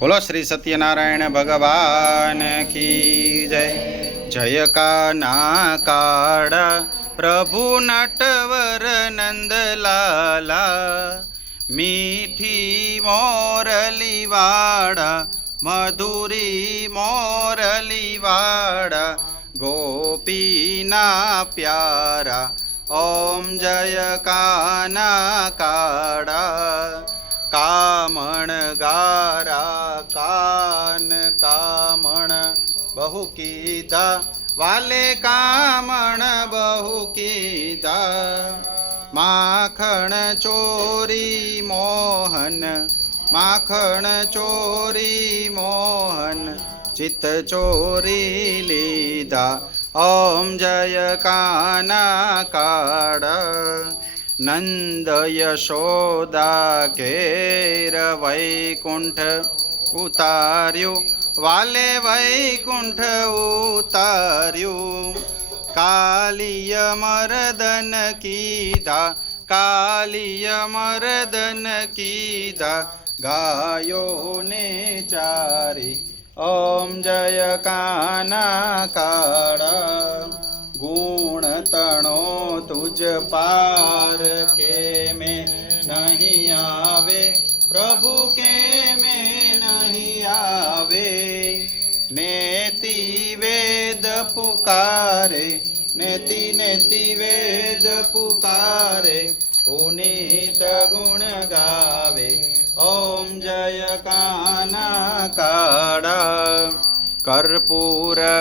बोलो श्री सत्यनारायण भगवान की जय। जय काना काड़ा प्रभु नटवर नंदलाला, मीठी मोरली वाड़ा मधुरी मोरली वाड़ा, गोपीना प्यारा ओम जय काना काड़ा। कामण गारा कान कामण बहु कीधा, वाले कामण बहु कीधा। माखण चोरी मोहन माखण चोरी मोहन, चित चोरी लीधा ओम जय काना काड़ा। नंद यशोदा केर वैकुंठ उतार्यो, वाले वैकुंठ उतार्यो। कालिय मर्दन कीधा कालिय मर्दन कीधा, गायो ने चारी ओम जय काना काड़ा। गुण तणो तुझ पार के में नहीं आवे, प्रभु के में नहीं आवे। नेति वेद पुकारे नेति नेति वेद पुकारे, पुनीत गुण गावे ओम जय काना काड़ा। कर्पूर